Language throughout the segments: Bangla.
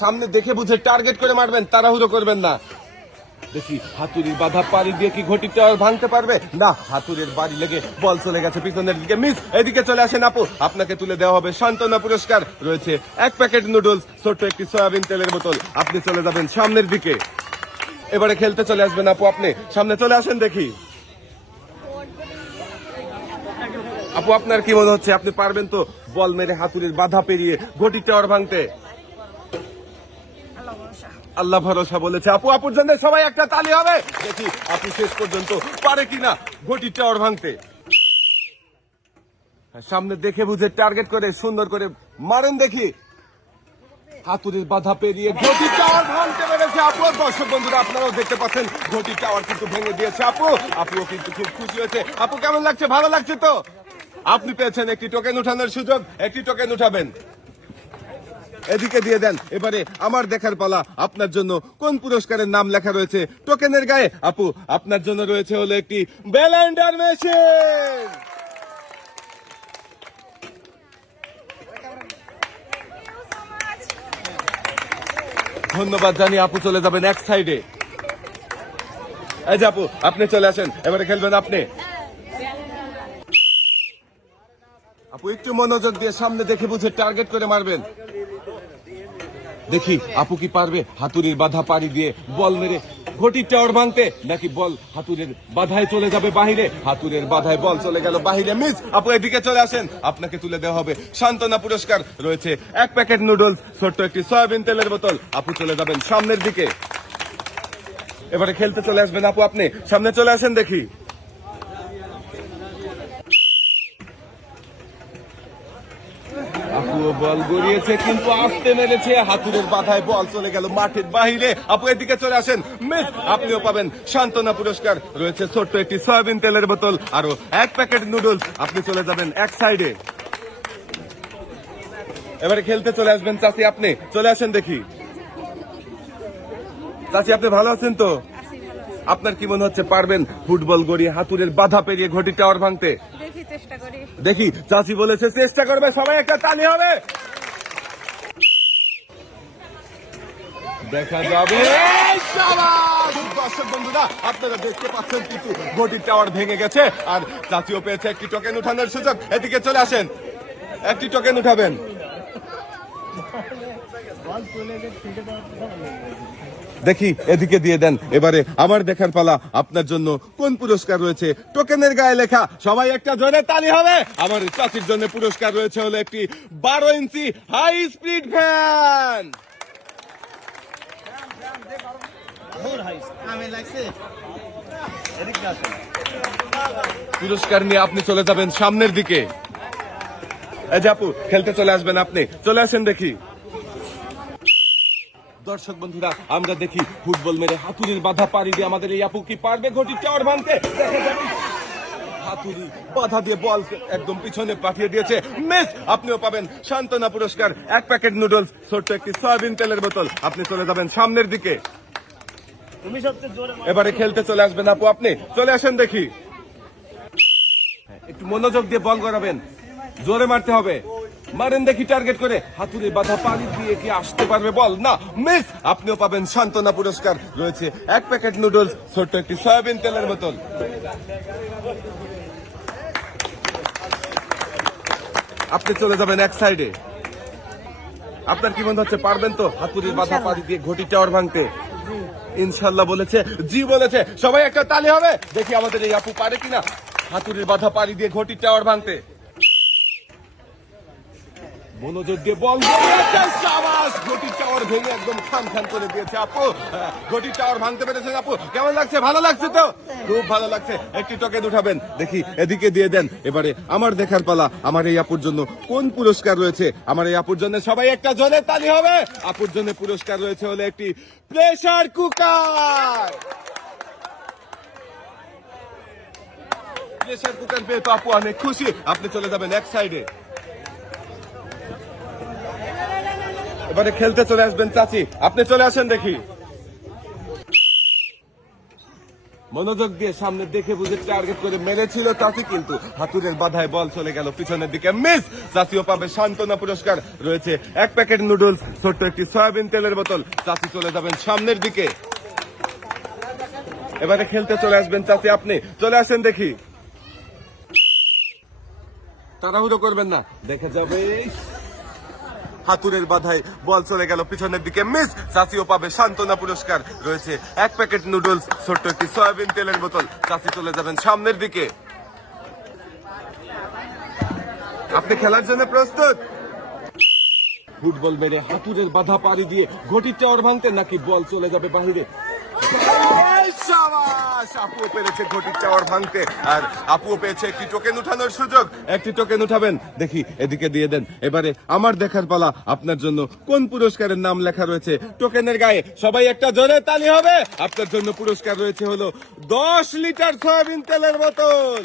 সামনে দেখে বুঝে টার্গেট করে মারবেন, তাড়াহুড়ো করবেন না। দেখি হাতুড়ির বাধা পাড়ি দিয়ে কি ঘটি টাওয়ার ভাঙতে পারবে? না, হাতুড়ির বাড়ি লেগে বল চলে গেছে পিছনের দিকে, মিস। এদিকে চলে আসেন আপু, আপনাকে তুলে দেওয়া হবে সান্ত্বনা পুরস্কার। রয়েছে 1 প্যাকেট নুডলস, ছোট্ট একটি সয়াবিন তেলের বোতল। আপনি চলে যাবেন সামনের দিকে। এবারে খেলতে চলে আসবেন আপু, আপনি সামনে চলে আসেন। দেখি আপু, আপনার কি মনে হচ্ছে আপনি পারবেন তো বল মেরে হাতুড়ির বাধা পেরিয়ে ঘটি টাওয়ার ভাঙতে? আল্লাহ ভরসা বলেছে আপু। আপুর জন্য সবাই একটা তালি হবে। দেখি আপু শেষ পর্যন্ত পারে কিনা ঘটি টাওয়ার ভাঙতে। সামনে দেখে বুঝে টার্গেট করে সুন্দর করে মারেন। দেখি হাতুড়ির বাধা পেরিয়ে ঘটি টাওয়ার ভাঙতে পেরেছে আপু। দর্শক বন্ধুরা, আপনারাও দেখতে পাচ্ছেন ঘটি টাওয়ার কিন্তু ভেঙে দিয়েছে আপু। আপুও কিন্তু খুব খুশি হয়েছে। আপু কেমন লাগছে? ভালো লাগছে তো? আপনি পেয়েছেন একটি টোকেন উঠানোর সুযোগ, একটি টোকেন উঠাবেন। এদিকে দিয়ে দেন। এবারে আমার দেখার পালা। আপনার জন্য কোন পুরস্কারের নাম লেখা রয়েছে টোকেনের গায়ে? আপু, আপনার জন্য রয়েছে হলো একটি ব্লেন্ডার মেশিন। ধন্যবাদ জানিয়ে আপু চলে যাবেন এক সাইডে। এই যে আপু, আপনি চলে আসেন, এবারে খেলবেন আপনি। আপু একটু মনোযোগ দিয়ে সামনে দেখে বুঝে টার্গেট করে মারবেন। দেখি আপু কি পারবে হাতুড়ির বাধা পাড়ি দিয়ে বল মেরে ঘটির টাওয়ার ভাঙতে, নাকি বল হাতুড়ির বাধায় চলে যাবে বাহিরে? হাতুড়ির বাধায় বল চলে গেল বাহিরে, মিস। আপু এদিকে চলে আসেন, আপনাকে তুলে দেওয়া হবে সান্ত্বনা পুরস্কার। রয়েছে 1 প্যাকেট নুডলস, ছোট্ট একটি সয়াবিন তেলের বোতল। আপু চলে যাবেন সামনের দিকে। এবারে খেলতে চলে আসবেন আপু, আপনি সামনে চলে আসেন। দেখি আপু বল গড়িয়েছে কিন্তু আস্তে মেরেছে, হাতুড়ের বাধায় বল চলে গেল মাঠের বাহিরে। আপু এদিকে চলে আসেন, মিস। আপনিও পাবেন সান্ত্বনা পুরস্কার। রয়েছে ছোট্ট একটি সয়াবিন তেলের বোতল, আরো 1 প্যাকেট নুডলস। আপনি চলে যাবেন এক সাইডে। এবারে খেলতে চলে আসবেন চাচি, আপনি চলে আসেন। দেখি চাচি, আপনি ভালো আছেন তো? আপনার কি মনে হচ্ছে পারবেন ফুটবল গড়িয়ে হাতুড়ের বাধা পেরিয়ে ঘটি টাওয়ার ভাঙতে? দেখি চাচি বলেছে চেষ্টা করবে, সবাই একটা তালি হবে। দেখা যাবে। দর্শক বন্ধুরা, আপনারা দেখতে পাচ্ছেন কিন্তু ঘটির টাওয়ার ভেঙে গেছে, আর চাচিও পেয়েছে একটি টোকেন উঠানোর সুযোগ। এদিকে চলে আসেন, একটি টোকেন উঠাবেন। দেখি এদিকে দিয়ে দেন। এবারে আমার দেখার পালা। আপনার জন্য কোন পুরস্কার রয়েছে টোকেনের গায়ে লেখা? সবাই একটা জোরে তালি হবে। আমার চাচির জন্য পুরস্কার রয়েছে হলো একটি 12 ইঞ্চি হাই স্পিড ফ্যান। পুরস্কার নিয়ে আপনি চলে যাবেন সামনের দিকে। এই যে আপু, খেলতে চলে আসবেন, আপনি চলে আসেন। দেখি দর্শক বন্ধুরা, আমরা দেখি ফুটবল মেরে হাতুড়ির বাধা পাড়ি দিয়ে আমাদের এই আপু কি পারবে ঘটি টাওয়ার ভাঙতে? হাতুড়ি বাধা দিয়ে বল একদম পিছনে পাঠিয়ে দিয়েছে, মিস। আপনিও পাবেন সান্ত্বনা পুরস্কার, 1 প্যাকেট নুডলস, ছোট্ট একটি সয়াবিন তেলের বোতল। আপনি চলে যাবেন সামনের দিকে। এবারে খেলতে চলে আসবেন আপু, আপনি চলে আসেন। দেখি একটু মনোযোগ দিয়ে বল করাবেন, জোরে মারতে হবে। মারেন দেখি টার্গেট করে। হাতুড়ির বাধা পাড়ি দিয়ে কি আসতে পারবে বল? না, মিস। আপনিও পাবেন সান্ত্বনা পুরস্কার। রয়েছে 1 প্যাকেট নুডলস, ছোট্ট একটি সয়াবিন তেলের বোতল। আপনি চলে যাবেন এক সাইডে। আপনার কি মনে হচ্ছে পারবেন তো হাতুড়ির বাধা পাড়ি দিয়ে ঘটি টাওয়ার ভাঙতে? ইনশাল্লাহ বলেছে, জি বলেছে। সবাই একটা তালি হবে। দেখি আমাদের এই আপু পারে কিনা হাতুড়ির বাধা পাড়ি দিয়ে ঘটি টাওয়ার ভাঙতে। মনোযোগ দিয়ে বল ঘটি টাওয়ার ভেঙে একদম খান খান করে দিয়েছে আপু। ঘটি টাওয়ার ভাঙতে পেরেছেন আপু। কেমন লাগছে? ভালো লাগছে তো? খুব ভালো লাগছে। একটি টোকেন উঠাবেন। দেখি এদিকে দিয়ে দেন। এবারে আমার দেখার পালা। আমার এই আপুর জন্য কোন পুরস্কার রয়েছে? আমার এই আপুর জন্য সবাই একটা জোরে তালি হবে। আপুর জন্য পুরস্কার রয়েছে হলো একটি প্রেসার কুকার। প্রেসার কুকার পেয়ে তো আপু অনেক খুশি। আপনি চলে যাবেন এক সাইডে। এবারে খেলতে চলে আসবেন চাচি, আপনি চলে আসেন। দেখি মনোযোগ দিয়ে সামনে দেখে বুঝে টার্গেট করে মেরেছিল চাচি, কিন্তু হাতুড়ের বাধায় বল চলে গেল পিছনের দিকে, মিস। চাচিও পাবে সান্ত্বনা পুরস্কার, রয়েছে 1 প্যাকেট নুডলস, ছোট্ট একটি সয়াবিন তেলের বোতল। চাচি চলে যাবেন সামনের দিকে। এবারে খেলতে চলে আসবেন চাচি, আপনি চলে আসেন দেখি। তাড়াহুড়ো করবেন না, দেখে যাবে। হাতুড়ের বাধায় বল চলে গেল পিছনের দিকে, মিস। চাচিও পাবে সান্ত্বনা পুরস্কার, রয়েছে 1 প্যাকেট নুডলস, ছোট্ট একটি সয়াবিন তেলের বোতল। চাচি চলে যাবেন সামনের দিকে। আপনি খেলার জন্য প্রস্তুত? ফুটবল মেরে হাতুড়ের বাধা পাড়ি দিয়ে ঘটির টাওয়ার ভাঙতে, নাকি বল চলে যাবে বাহিরে? শাবাশ! আপুও পেরেছে ঘটির টাওয়ার ভাঙতে, আর আপুও পেয়েছে একটি টোকেন উঠানোর সুযোগ। একটি টোকেন উঠাবেন, দেখি এদিকে দিয়ে দেন। এবারে আমার দেখার পালা, আপনার জন্য কোন পুরস্কারের নাম লেখা রয়েছে টোকেনের গায়ে। সবাই একটা জোরে তালি হবে। আপনার জন্য পুরস্কার রয়েছে হলো 10 লিটার সয়াবিন তেলের বোতল।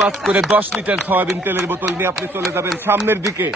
পাঁচ করে 10 লিটার সয়াবিন তেলের বোতল নিয়ে আপনি চলে যাবেন সামনের দিকে।